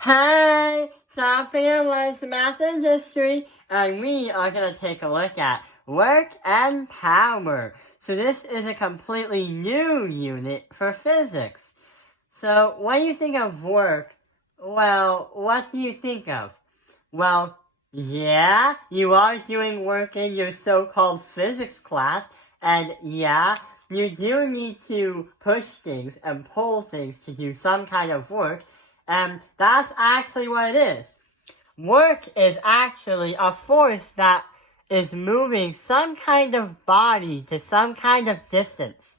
Hey, Sophia Lights Math and History, and we are going to take a look at work and power. So this is a completely new unit for physics. So when you think of work, well, what do you think of? Well, yeah, you are doing work in your so-called physics class, and yeah, you do need to push things and pull things to do some kind of work, and that's actually what it is. Work is actually a force that is moving some kind of body to some kind of distance.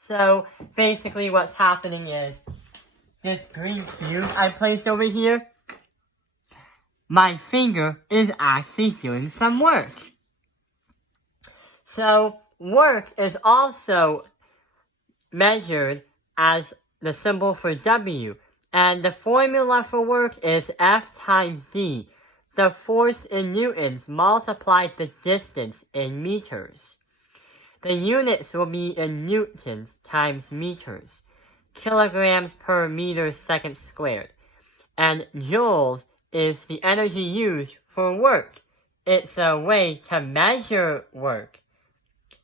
So basically what's happening is this green cube I placed over here, my finger is actually doing some work. So work is also measured as the symbol for W. And the formula for work is F times D. The force in newtons multiplied the distance in meters. The units will be in newtons times meters, kilograms per meter second squared. And joules is the energy used for work. It's a way to measure work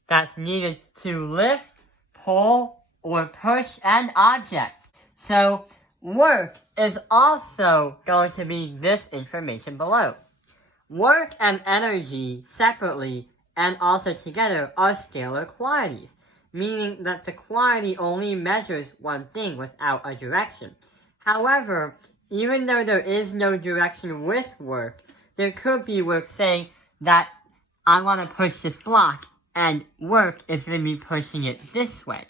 that's needed to lift, pull, or push an object. So work is also going to be this information below. Work and energy separately and also together are scalar quantities, meaning that the quantity only measures one thing without a direction. However, even though there is no direction with work, there could be work saying that I want to push this block and work is going to be pushing it this way.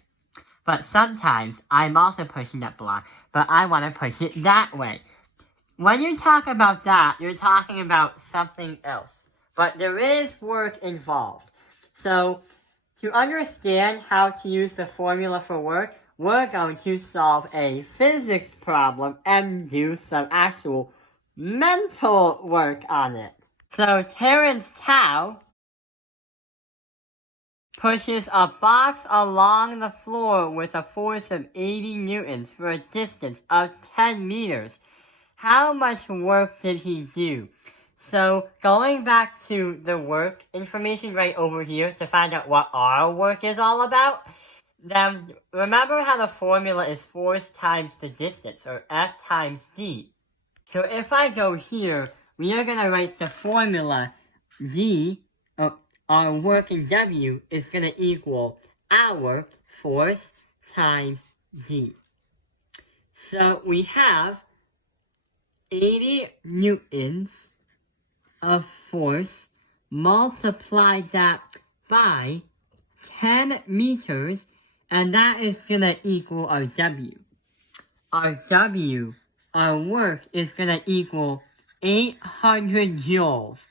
But sometimes I'm also pushing that block, but I want to push it that way. When you talk about that, you're talking about something else. But there is work involved. So, to understand how to use the formula for work, we're going to solve a physics problem and do some actual mental work on it. So, Terence Tao pushes a box along the floor with a force of 80 newtons for a distance of 10 meters. How much work did he do? So, going back to the work information right over here to find out what our work is all about, then remember how the formula is force times the distance, or F times D. So if I go here, we are going to write the formula D, our work in W is going to equal our force times D. So we have 80 newtons of force, multiply that by 10 meters, and that is going to equal our W. Our W, our work, is going to equal 800 joules.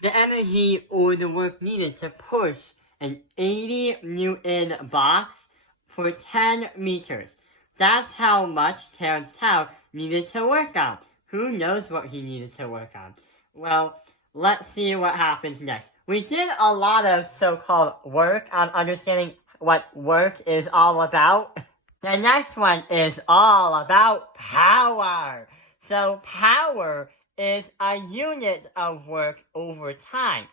The energy or the work needed to push an 80 newton box for 10 meters. That's how much Terence Tao needed to work on. Who knows what he needed to work on? Well, let's see what happens next. We did a lot of so-called work on understanding what work is all about. The next one is all about power. So power is a unit of work over time.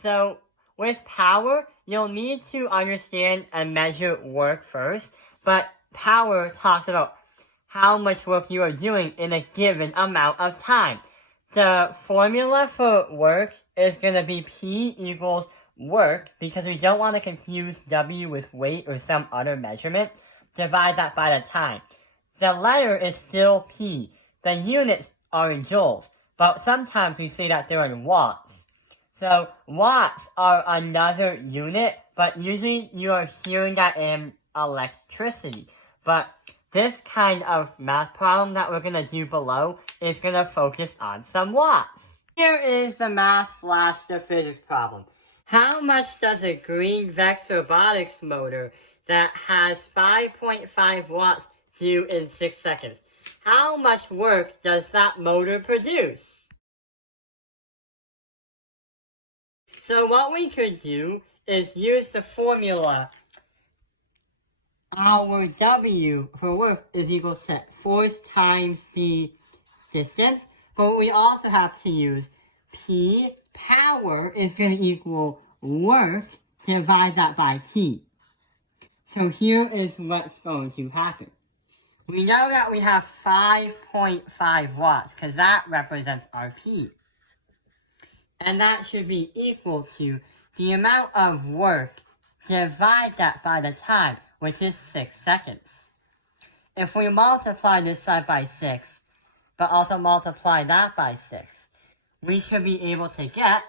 So with power, you'll need to understand and measure work first, but power talks about how much work you are doing in a given amount of time. The formula for work is going to be P equals work, because we don't want to confuse W with weight or some other measurement. Divide that by the time. The letter is still P. The units are in joules, but sometimes we say that they're in watts. So watts are another unit, but usually you are hearing that in electricity. But this kind of math problem that we're going to do below is going to focus on some watts. Here is the math / the physics problem. How much does a green Vex robotics motor that has 5.5 watts do in 6 seconds? How much work does that motor produce? So what we could do is use the formula. Our W for work is equal to force times the distance, but we also have to use P power is going to equal work, divide that by T. So here is what's going to happen. We know that we have 5.5 watts because that represents our P. And that should be equal to the amount of work, divide that by the time, which is 6 seconds. If we multiply this side by 6, but also multiply that by 6, we should be able to get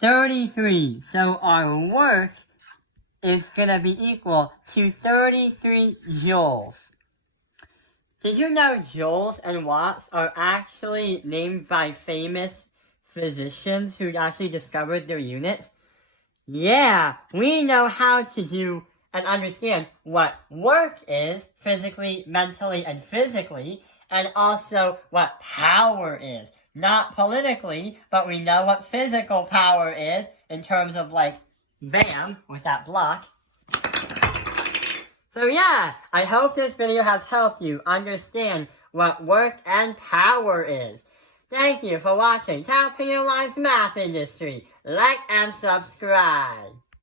33. So our work is going to be equal to 33 joules. Did you know joules and watts are actually named by famous physicians who actually discovered their units? Yeah, we know how to do and understand what work is physically, mentally, and physically, and also what power is. Not politically, but we know what physical power is in terms of like, bam, with that block. So yeah, I hope this video has helped you understand what work and power is. Thank you for watching Taopinio Live's Math Industry. Like and subscribe.